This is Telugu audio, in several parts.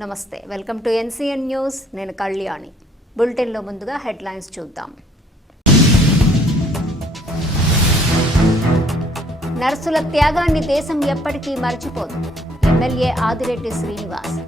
నమస్తే, వెల్కమ్ టు ఎన్సీఎన్ న్యూస్. నేను కళ్యాణి. బులెటిన్లో ముందుగా హెడ్లైన్స్ చూద్దాం. నర్సుల త్యాగాన్ని దేశం ఎప్పటికీ మర్చిపోదు. ఎమ్మెల్యే ఆదిరెడ్డి శ్రీనివాస్.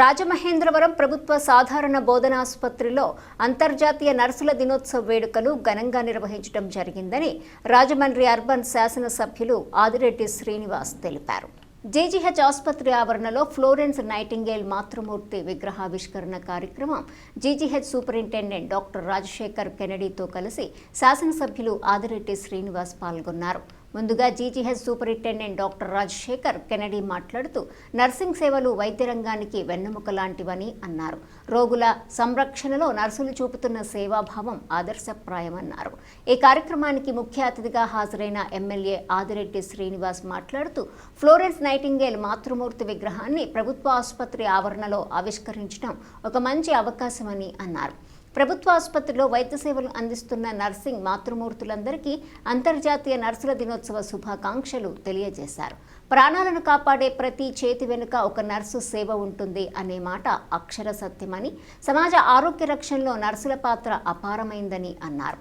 రాజమహేంద్రవరం ప్రభుత్వ సాధారణ బోధనాసుపత్రిలో అంతర్జాతీయ నర్సుల దినోత్సవ వేడుకలు ఘనంగా నిర్వహించడం జరిగిందని రాజమండ్రి అర్బన్ శాసనసభ్యులు ఆదిరెడ్డి శ్రీనివాస్ తెలిపారు. జీజీహెచ్ ఆసుపత్రి ఆవరణలో ఫ్లోరెన్స్ నైటింగేల్ మాతృమూర్తి విగ్రహావిష్కరణ కార్యక్రమం జీజీహెచ్ సూపరింటెండెంట్ డాక్టర్ రాజశేఖర్ కెనడీతో కలిసి శాసనసభ్యులు ఆదిరెడ్డి శ్రీనివాస్ పాల్గొన్నారు. ముందుగా GGH superintendent doctor Rajasekhar Kennedy మాట్లాడుతూ నర్సింగ్ సేవలు వైద్య రంగానికి వెన్నెముక లాంటివని అన్నారు. రోగుల సంరక్షణలో నర్సులు చూపుతున్న సేవాభావం ఆదర్శప్రాయమన్నారు. ఈ కార్యక్రమానికి ముఖ్య అతిథిగా హాజరైన ఎమ్మెల్యే ఆదిరెడ్డి శ్రీనివాస్ మాట్లాడుతూ ఫ్లోరెన్స్ నైటింగేల్ మాతృమూర్తి విగ్రహాన్ని ప్రభుత్వ ఆసుపత్రి ఆవరణలో ఆవిష్కరించడం ఒక మంచి అవకాశమని అన్నారు. ప్రభుత్వ ఆసుపత్రిలో వైద్య సేవలు అందిస్తున్న నర్సింగ్ మాతృమూర్తులందరికీ అంతర్జాతీయ నర్సుల దినోత్సవ శుభాకాంక్షలు తెలియజేశారు. ప్రాణాలను కాపాడే ప్రతి చేతి వెనుక ఒక నర్సు సేవ ఉంటుంది అనే మాట అక్షర సత్యమని, సమాజ ఆరోగ్య రక్షణలో నర్సుల పాత్ర అపారమైందని అన్నారు.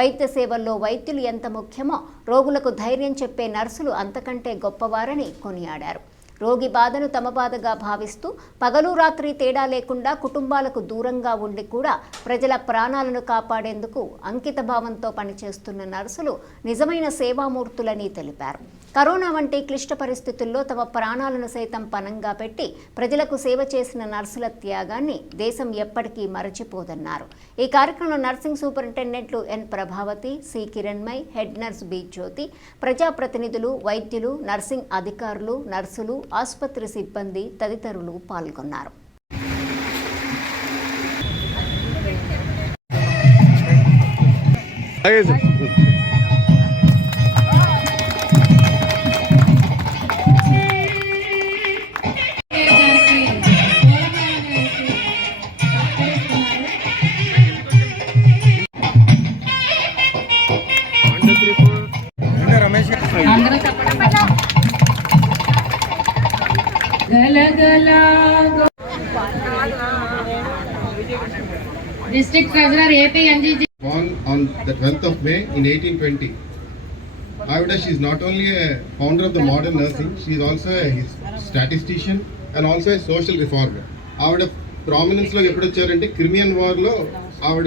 వైద్య సేవల్లో వైద్యులు ఎంత ముఖ్యమో రోగులకు ధైర్యం చెప్పే నర్సులు అంతకంటే గొప్పవారని కొనియాడారు. రోగి బాధను తమ బాధగా భావిస్తూ పగలు రాత్రి తేడా లేకుండా కుటుంబాలకు దూరంగా ఉండి కూడా ప్రజల ప్రాణాలను కాపాడేందుకు అంకిత భావంతో పనిచేస్తున్న నర్సులు నిజమైన సేవామూర్తులని తెలిపారు. కరోనా వంటి క్లిష్ట పరిస్థితుల్లో తమ ప్రాణాలను సైతం పణంగా పెట్టి ప్రజలకు సేవ చేసిన నర్సుల త్యాగాన్ని దేశం ఎప్పటికీ మరచిపోదన్నారు. ఈ కార్యక్రమంలో నర్సింగ్ సూపరింటెండెంట్లు N Prabhavathi, C Kiranmayi, head nurse B Jyothi, ప్రజాప్రతినిధులు, వైద్యులు, నర్సింగ్ అధికారులు, నర్సులు, ఆసుపత్రి సిబ్బంది తదితరులు పాల్గొన్నారు. District Treasurer APNGG. Born on the 12th of May in 1820. She is not only a founder of the modern nursing, she is also a statistician and also a social reformer. Our prominence lo eppudu vacharante Crimean War lo our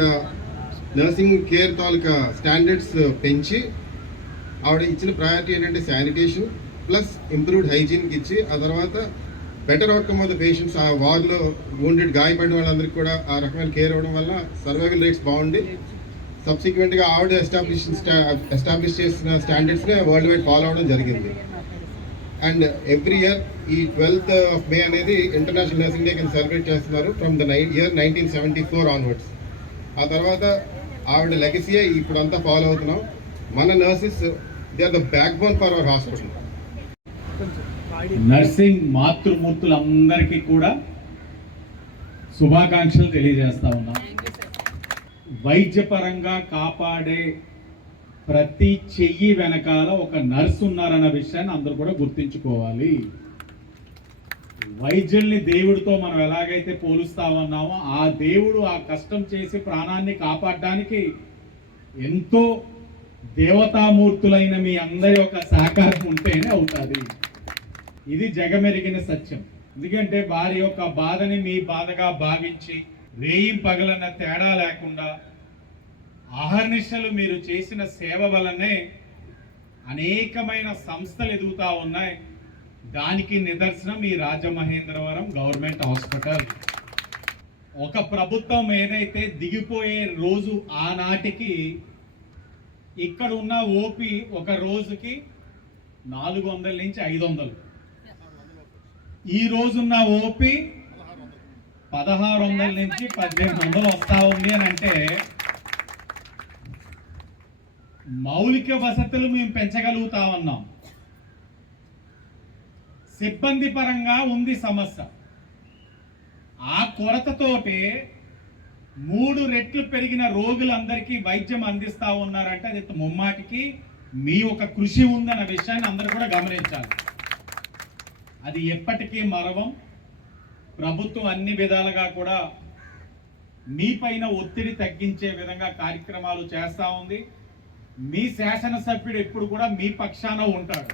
nursing care taluka standards పెంచి ఆవిడ ఇచ్చిన ప్రయారిటీ ఏంటంటే శానిటేషన్ ప్లస్ ఇంప్రూవ్డ్ హైజీన్కి ఇచ్చి ఆ తర్వాత better outcome of the patients, ఆ వార్లో వూండెడ్ గాయపడిన వాళ్ళందరికీ కూడా ఆ రకమైన కేర్ అవ్వడం వల్ల సర్వైవల్ రేట్స్ బాగుండి సబ్సిక్వెంట్గా ఆవిడ ఎస్టాబ్లిష్ చేసిన స్టాండర్డ్స్ని వరల్డ్ వైడ్ ఫాలో అవడం జరిగింది. అండ్ ఎవ్రీ ఇయర్ ఈ 12th of May అనేది ఇంటర్నేషనల్ నర్సింగ్ డే కింద సెలబ్రేట్ చేస్తున్నారు ఫ్రమ్ ద ఇయర్ 1974 ఆన్వర్డ్స్. ఆ తర్వాత ఆవిడ లెగసీయే ఇప్పుడంతా ఫాలో అవుతున్నాం. మన nurses they are the backbone for our hospital. Nursing మాతృమూర్తులందరికీ కూడా శుభాకాంక్షలు తెలియజేస్తా ఉన్నాం. వైద్యపరంగా కాపాడే ప్రతి చెయ్యి వెనకాల ఒక నర్సు ఉన్నారన్న విషయాన్ని అందరూ కూడా గుర్తించుకోవాలి. వైద్యుల్ని దేవుడితో మనం ఎలాగైతే పోలుస్తా ఉన్నామో ఆ దేవుడు ఆ కష్టం చేసి ప్రాణాన్ని కాపాడడానికి ఎంతో దేవతామూర్తులైన మీ అందరి యొక్క సహకారం ఉంటేనే అవుతుంది. ఇది జగమెరిగిన సత్యం. ఎందుకంటే వారి యొక్క బాధని మీ బాధగా భావించి రేయిం పగలన్న తేడా లేకుండా అహర్నిశలు మీరు చేసిన సేవ వల్లనే అనేకమైన సంస్థలు ఎదుగుతూ ఉన్నాయి. దానికి నిదర్శనం ఈ రాజమహేంద్రవరం గవర్నమెంట్ హాస్పిటల్. ఒక ప్రభుత్వం ఏదైతే దిగిపోయే రోజు ఆనాటికి ఇక్కడ ఉన్న ఓపీ ఒక రోజుకి 400 నుంచి 500, ఈ రోజున్న ఓపీ 1600 నుంచి 1800 వస్తా ఉంది అని అంటే మౌలిక వసతులు మేము పెంచగలుగుతా ఉన్నాం. సిబ్బంది పరంగా ఉంది సమస్య. ఆ కొరతతోటే 3 రెట్లు పెరిగిన రోగులందరికీ వైద్యం అందిస్తా ఉన్నారంటే అది ముమ్మాటికి మీ ఒక కృషి ఉందన్న విషయాన్ని అందరూ కూడా గమనించాలి. అది ఎప్పటికీ మరవం. ప్రభుత్వం అన్ని విధాలుగా కూడా మీపైన ఒత్తిడి తగ్గించే విధంగా కార్యక్రమాలు చేస్తూ ఉంది. మీ శాసనసభ్యుడు ఎప్పుడు కూడా మీ పక్షాన ఉంటాడు.